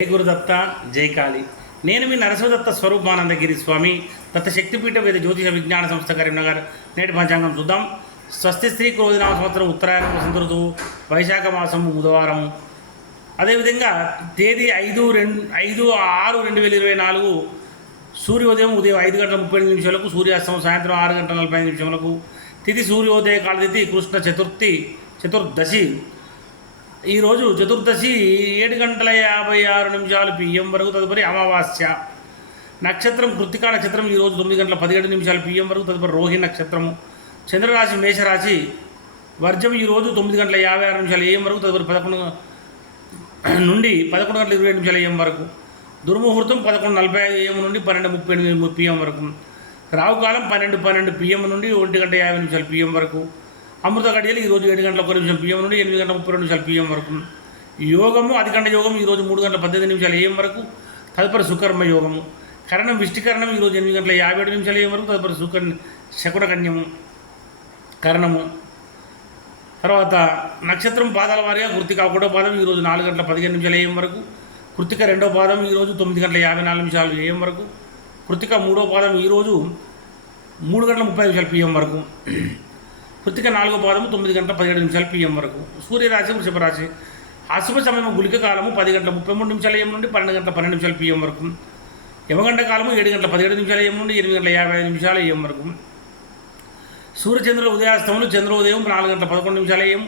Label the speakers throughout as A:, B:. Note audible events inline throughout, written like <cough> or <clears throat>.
A: జై గురుదత్త జై కాళి. నేను మీ నరసింహదత్త స్వరూపానందగిరి స్వామి దత్త శక్తిపీఠ వేద జ్యోతిష విజ్ఞాన సంస్థ కరీంనగర్. నేటి పంచాంగం చూద్దాం. స్వస్తి స్త్రీ క్రోధినామ సంవత్సరం ఉత్తరాయణ వసంత ఋతువు వైశాఖ మాసం బుధవారం. అదేవిధంగా తేదీ ఐదు రెండు ఐదు ఆరు రెండు వేల ఇరవై నాలుగు సూర్యోదయం ఉదయం ఐదు గంటల ముప్పై ఎనిమిది నిమిషాలకు సూర్యాస్తమం సాయంత్రం ఆరు గంటల నలభై ఐదు నిమిషములకు తిథి సూర్యోదయ కాలతిథి కృష్ణ చతుర్థి చతుర్దశి ఈరోజు చతుర్దశి ఏడు గంటల యాభై ఆరు నిమిషాలు పిఎం వరకు తదుపరి అమావాస్య నక్షత్రం కృత్తికా నక్షత్రం ఈరోజు తొమ్మిది గంటల పదిహేడు నిమిషాలు పిఎం వరకు తదుపరి రోహిణి నక్షత్రము చంద్రరాశి మేషరాశి వర్జం ఈరోజు తొమ్మిది గంటల యాభై ఆరు నిమిషాలు ఏఎం వరకు తదుపరి పదకొండు <clears throat> నుండి పదకొండు గంటల ఇరవై ఏడు నిమిషాలు ఏఎం వరకు. దుర్ముహూర్తం పదకొండు నలభై ఐదు ఏఎం నుండి పన్నెండు ముప్పై ఎనిమిది పిఎం వరకు. రావుకాలం పన్నెండు పన్నెండు పిఎం నుండి ఒంటి గంట యాభై నిమిషాలు పిఎం వరకు. అమృత గడియలు ఈరోజు ఏడు గంటల ఒక నిమిషం పిఎం నుండి ఎనిమిది గంటల ముప్పై రెండు నిమిషాలు పిఎం వరకు. యోగము అధికంట యోగం ఈరోజు మూడు గంటల పద్దెనిమిది నిమిషాలు ఏఎం వరకు తదుపరి సుకర్మ యోగము. కరణం విష్టికరణం ఈరోజు ఎనిమిది గంటల యాభై ఏడు నిమిషాలు ఏం వరకు తదుపరి సుకర్ శకున కన్యము కరణము. తర్వాత నక్షత్రం పాదాల వారిగా కృతిక ఒకటో పాదం ఈరోజు నాలుగు గంటల పదిహేను నిమిషాలు ఏఎం వరకు కృతిక రెండో పాదం ఈరోజు తొమ్మిది గంటల యాభై నాలుగు నిమిషాలు ఏఎం వరకు కృతిక మూడో పాదం ఈరోజు మూడు గంటల ముప్పై నిమిషాలు పిఎం వరకు. కృతిక నాలుగో పాదము తొమ్మిది గంటల పదిహేడు నిమిషాలు పిఎం వరకు. సూర్యరాశి వృషభరాశి. అశుభ సమయం గుళిక కాలము పది గంటల ముప్పై మూడు నిమిషాల ఏం నుండి పన్నెండు గంటల పన్నెండు నిమిషాలు పిఎం వరకు. యమగంట కాలము ఏడు గంటల పదిహేడు నిమిషాల ఏం నుండి ఎనిమిది గంటల యాభై ఐదు నిమిషాల ఏం వరకు. సూర్యచంద్రుల ఉదయాస్తములు చంద్రోదయం నాలుగు గంటల పదకొండు నిమిషాల ఏం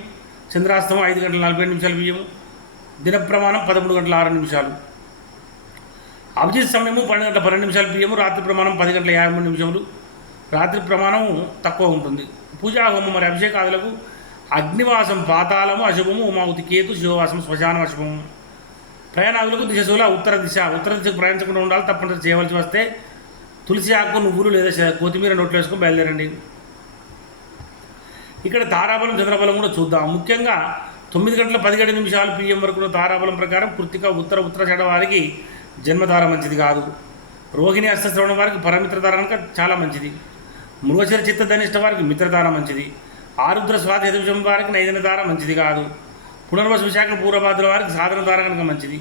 A: చంద్రాస్తమం ఐదు గంటల నలభై ఏడు నిమిషాలు పిఎం దిన ప్రమాణం పదమూడు గంటల ఆరు నిమిషాలు. అభిజిత్ సమయము పన్నెండు గంటల పన్నెండు నిమిషాలు బియ్యము రాత్రి ప్రమాణం పది గంటల యాభై మూడు నిమిషములు. రాత్రి ప్రమాణం తక్కువ ఉంటుంది. పూజా హోమం మరి అభిషేకాదులకు అగ్నివాసం పాతాళము అశుభము ఉమావతి కేతు శివవాసం శ్మశానం అశుభము. ప్రయాణాదులకు దిశశూల ఉత్తర దిశ. ఉత్తర దిశకు ప్రయాణించకుండా ఉండాలి తప్పనిసరి చేయవలసి వస్తే తులసి ఆకు నువ్వులు లేదా కొత్తిమీర నోట్లో వేసుకొని బయలుదేరండి. ఇక్కడ తారాబలం చంద్రబలం కూడా చూద్దాం. ముఖ్యంగా తొమ్మిది గంటల పదిహేడు నిమిషాలు పిఎం వరకు తారాబలం ప్రకారం కృత్తిక ఉత్తర ఉత్తర ఉత్తరాషాఢ వారికి జన్మధార మంచిది కాదు. రోహిణి అష్టశ్రవణం వారికి పరమిత్రతార కనుక చాలా మంచిది. మృగశిర చిత్తధనిష్ట వారికి మిత్రతార మంచిది. ఆరుద్ర స్వాతి విషయం వారికి నైదన తార మంచిది కాదు. పునర్వసు విశాఖ పూర్వభాద్ర వారికి సాధన తార కనుక మంచిది.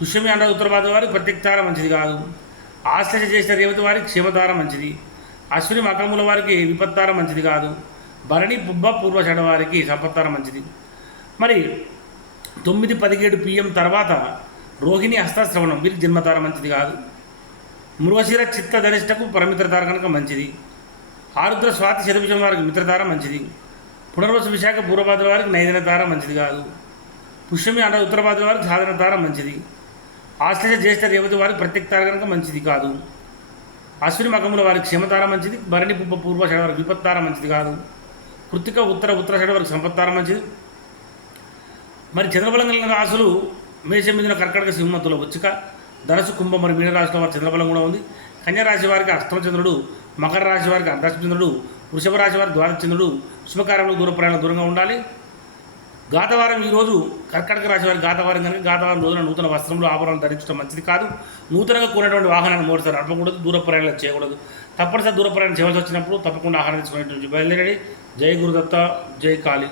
A: పుష్యమి అండ ఉత్తరభాద్ర వారికి ప్రత్యక్తార మంచిది కాదు. ఆశ్చర్య చేసిన రేవతి వారికి క్షేమతార మంచిది. అశ్విని మకముల వారికి విపత్తార మంచిది కాదు. భరణి పుబ్బ పూర్వషడ వారికి సంపత్తార మంచిది. మరి తొమ్మిది పదిహేడు పిఎం తర్వాత రోహిణి హస్తశ్రవణం వీరికి జన్మతార మంచిది కాదు. మృగశిర చిత్త ధనిష్టకు పరమిత్రతార కనుక మంచిది. ఆరుద్ర స్వాతి శతభిషం వారికి మిత్రతార మంచిది. పునర్వసు విశాఖ పూర్వభాద్ర వారికి నైదన తార మంచిది కాదు. పుష్యమి అండ ఉత్తరభాద్ర వారికి సాధన తార మంచిది. ఆశ్లేష జ్యేష్ఠ రేవతి వారికి ప్రత్యేక తార కనుక మంచిది కాదు. అశ్విని మగముల వారికి క్షమతార మంచిది. భరణి పుబ్బ పూర్వషడ వారికి విపత్తార మంచిది కాదు. కృతిక ఉత్తర ఉత్తరాషడ వారికి సంపత్తార మంచిది. మరి చంద్రబలం కలిగిన రాసులు మేషం మీద కర్కటక సింహతుల వచ్చిక ధనసు కుంభం మరి మీనరాశిలో వారి చంద్రబలం కూడా ఉంది. కన్యరాశి వారికి అష్టమచంద్రుడు మకర రాశి వారికి అర్ధాష్టమ వృషభ రాశి వారికి ద్వాదశచంద్రుడు శుభకార్యంలో దూర ప్రయాణం దూరంగా ఉండాలి. గాతవారం ఈరోజు కర్కటక రాశి వారి గాతవారం కనుక గాతవారం రోజున నూతన వస్త్రంలో ఆభరణాలు ధరించడం మంచిది కాదు. నూతనంగా కూడినటువంటి వాహనాన్ని మోడతారు నడపకూడదు దూర ప్రయాణాలు చేయకూడదు. తప్పనిసరి దూర ప్రయాణం చేయవలసి వచ్చినప్పుడు తప్పకుండా ఆహారం తీసుకునేటువంటి బయలుదేరండి. జై గురుదత్త జై కాళీ.